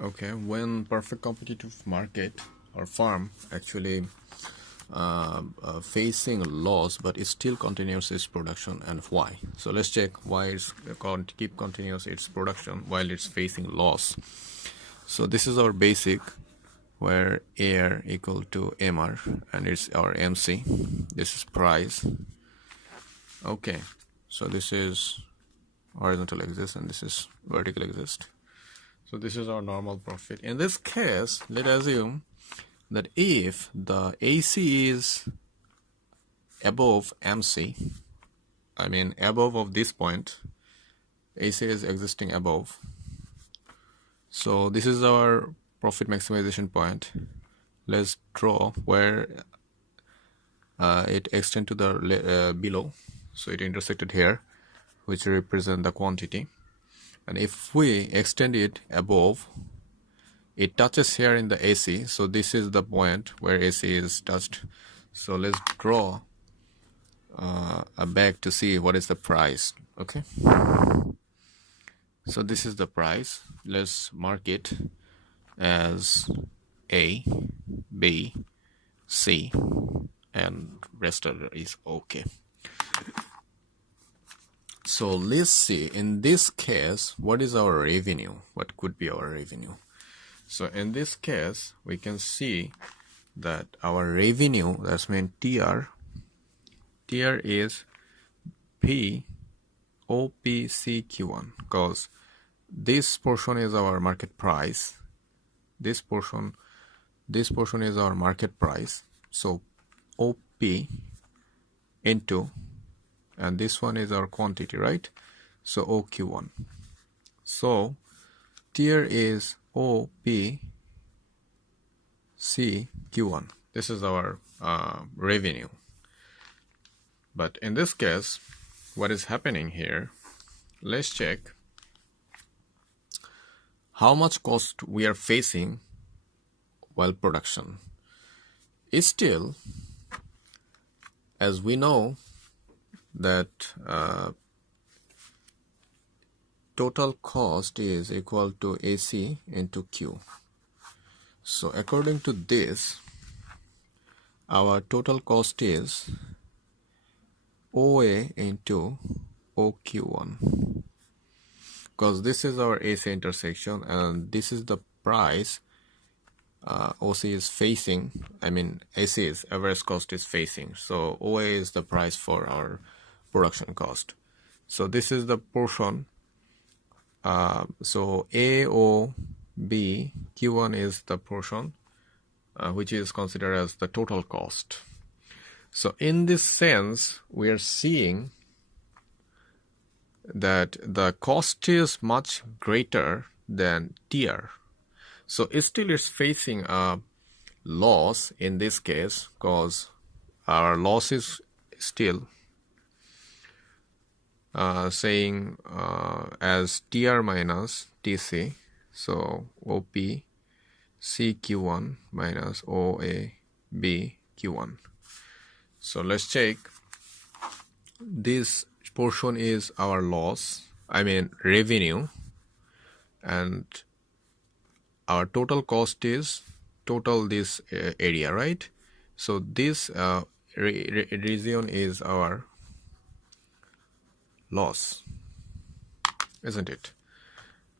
Okay, when perfect competitive market or firm actually facing loss, but it still continues its production, and why? So let's check why it's keep continuous its production while it's facing loss. So this is our basic, where AR equal to MR, and it's our MC. This is price. Okay, so this is horizontal axis and this is vertical axis. So this is our normal profit. In this case, let's assume that if the AC is above MC, I mean above of this point, AC is existing above. So this is our profit maximization point. Let's draw where it extends to the below. So it intersected here, which represent the quantity. And if we extend it above, it touches here in the AC. So this is the point where AC is touched. So let's draw a bag to see what is the price. Okay. So this is the price. Let's mark it as A, B, C, and rest of it is okay. So let's see, in this case, what is our revenue? What could be our revenue? So in this case, we can see that our revenue, that's mean TR is POPCQ1, because this portion is our market price. This portion is our market price. So OP into, and this one is our quantity, right? So OQ1. So tier is OPCQ1. This is our revenue. But in this case, what is happening here? Let's check how much cost we are facing while production. Still, as we know that total cost is equal to AC into Q. So according to this, our total cost is OA into OQ1, because this is our AC intersection and this is the price OC is facing, I mean AC is average cost is facing. So OA is the price for our production cost. So this is the portion. So AOB Q1 is the portion which is considered as the total cost. So in this sense, we are seeing that the cost is much greater than TR. So it still is facing a loss in this case, because our loss is still saying as TR minus TC. So OP CQ1 minus OAB Q1. So let's check. This portion is our loss, I mean revenue, and our total cost is total this area, right? So this region is our loss, isn't it?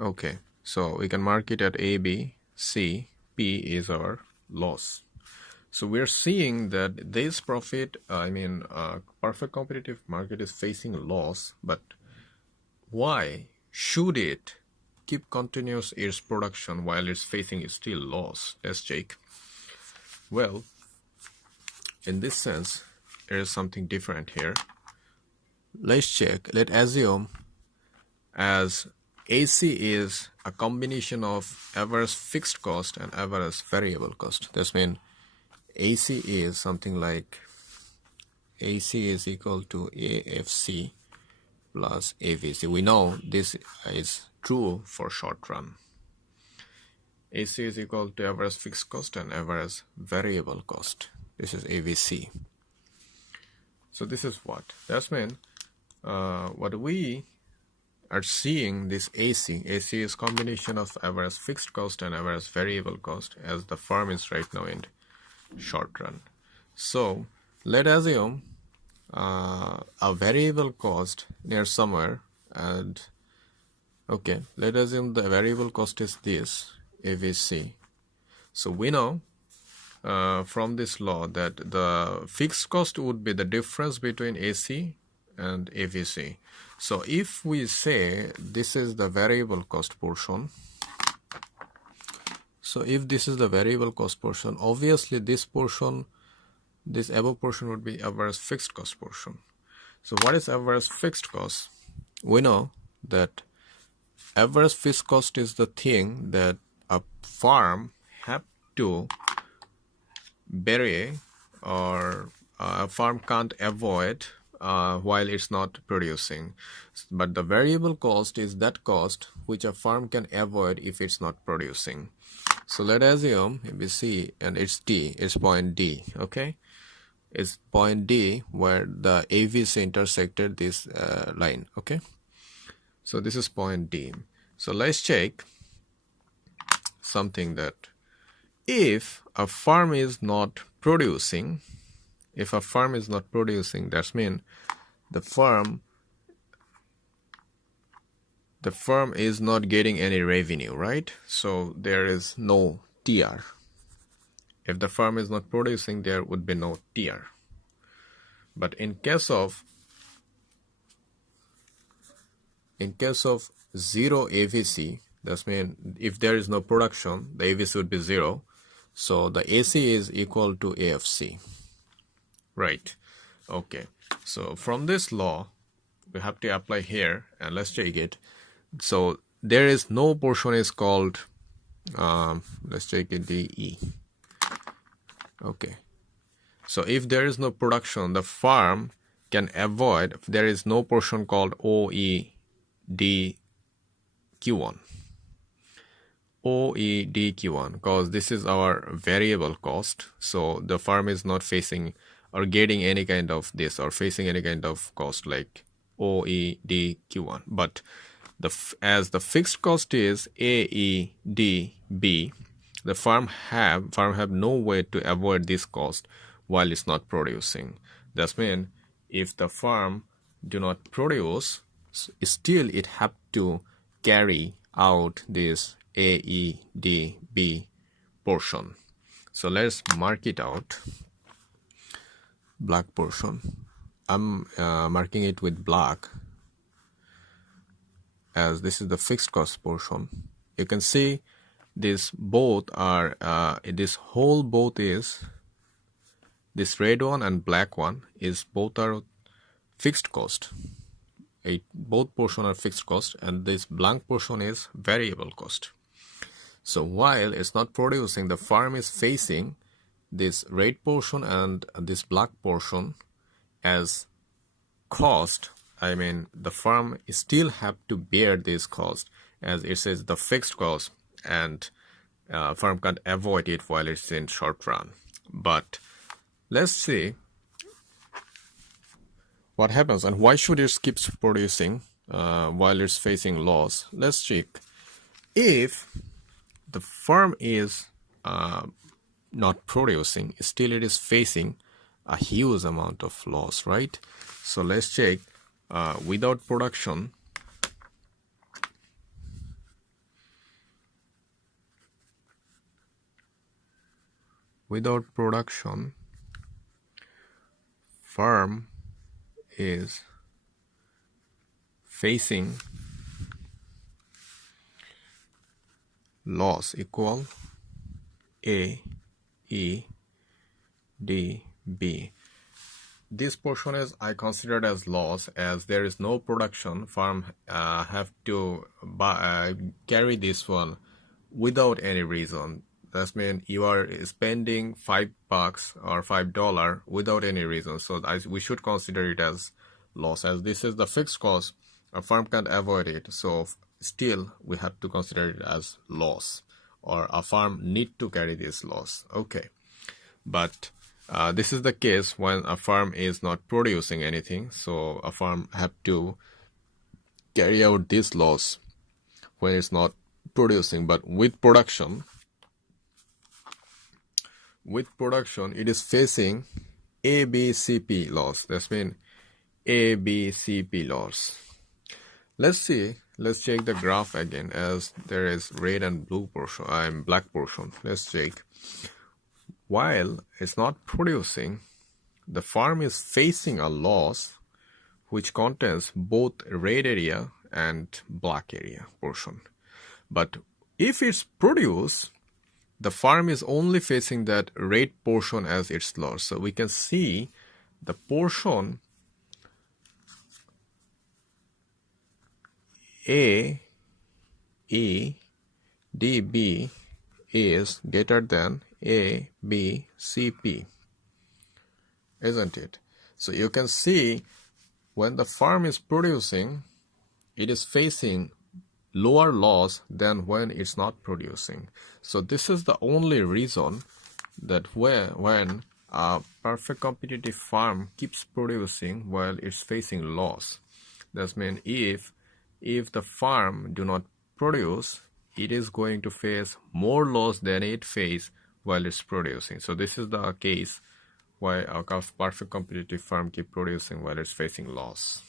Okay, so we can mark it at A, B, C, P is our loss. So we're seeing that this profit, perfect competitive market is facing loss, but why should it keep continuous its production while it's facing still loss? Let's check. Well, in this sense, there is something different here. Let's check. Let's assume as AC is a combination of average fixed cost and average variable cost. That means AC is something like AC is equal to AFC plus AVC. We know this is true for short run. AC is equal to average fixed cost and average variable cost. This is AVC. So this is what? That means what we are seeing this AC. AC is combination of average fixed cost and average variable cost, as the firm is right now in short run. So let's assume a variable cost near somewhere, and okay, let's assume the variable cost is this AVC. So we know from this law that the fixed cost would be the difference between AC and AVC. So if we say this is the variable cost portion, so if this is the variable cost portion, obviously this portion, this above portion would be average fixed cost portion. So what is average fixed cost? We know that average fixed cost is the thing that a farm have to bury, or a farm can't avoid while it's not producing. But the variable cost is that cost which a farm can avoid if it's not producing. So let's assume ABC, and it's D, it's point D, okay? It's point D where the AVC intersected this line, okay? So this is point D. So let's check something, that if a farm is not producing, that means the farm is not getting any revenue, right? So there is no TR. If the farm is not producing, there would be no TR. But in case of zero AVC, that means if there is no production, the AVC would be 0. So the AC is equal to AFC. Right. Okay. So from this law, we have to apply here, and let's check it. So there is no portion is called, let's check it, DE. Okay. So if there is no production, the farm can avoid, there is no portion called OEDQ1. OEDQ1, because this is our variable cost. So the farm is not facing or getting any kind of this, or facing any kind of cost like OEDQ1. But as the fixed cost is AEDB, the farm have no way to avoid this cost while it's not producing. That means if the farm do not produce, still it have to carry out this AEDB portion. So let's mark it out. Black portion. I'm marking it with black, as this is the fixed cost portion. You can see this both are this whole both is, this red one and black one is both are fixed cost. Both portion are fixed cost, and this blank portion is variable cost. So while it's not producing, the farm is facing this red portion and this black portion as cost. I mean, the farm still have to bear this cost, as it says the fixed cost, and farm can't avoid it while it's in short run. But let's see what happens, and why should it keep producing while it's facing loss. Let's check. If the farm is not producing, still it is facing a huge amount of loss, right? So let's check. Without production, farm is facing loss equal A, E, D, B. This portion is I considered as loss, as there is no production. Farm have to carry this one without any reason. That means you are spending $5 or $5 without any reason. So we should consider it as loss, as this is the fixed cost. A farm can't avoid it. So still we have to consider it as loss, or a farm need to carry this loss. Okay. But this is the case when a farm is not producing anything. So a farm have to carry out this loss when it's not producing. But with production, it is facing ABCP loss. That's mean ABCP loss. Let's check the graph again, as there is red and blue portion and black portion. Let's check. While it's not producing, the farm is facing a loss which contains both red area and black area portion. But if it's produced, the farm is only facing that red portion as its loss. So we can see the portion A, E, D, B is greater than A, B, C, P, isn't it? So you can see when the farm is producing, it is facing lower loss than when it's not producing. So this is the only reason that when a perfect competitive farm keeps producing while it's facing loss, that means if the farm do not produce, it is going to face more loss than it faces while it's producing. So this is the case why a perfect competitive farm keep producing while it's facing loss.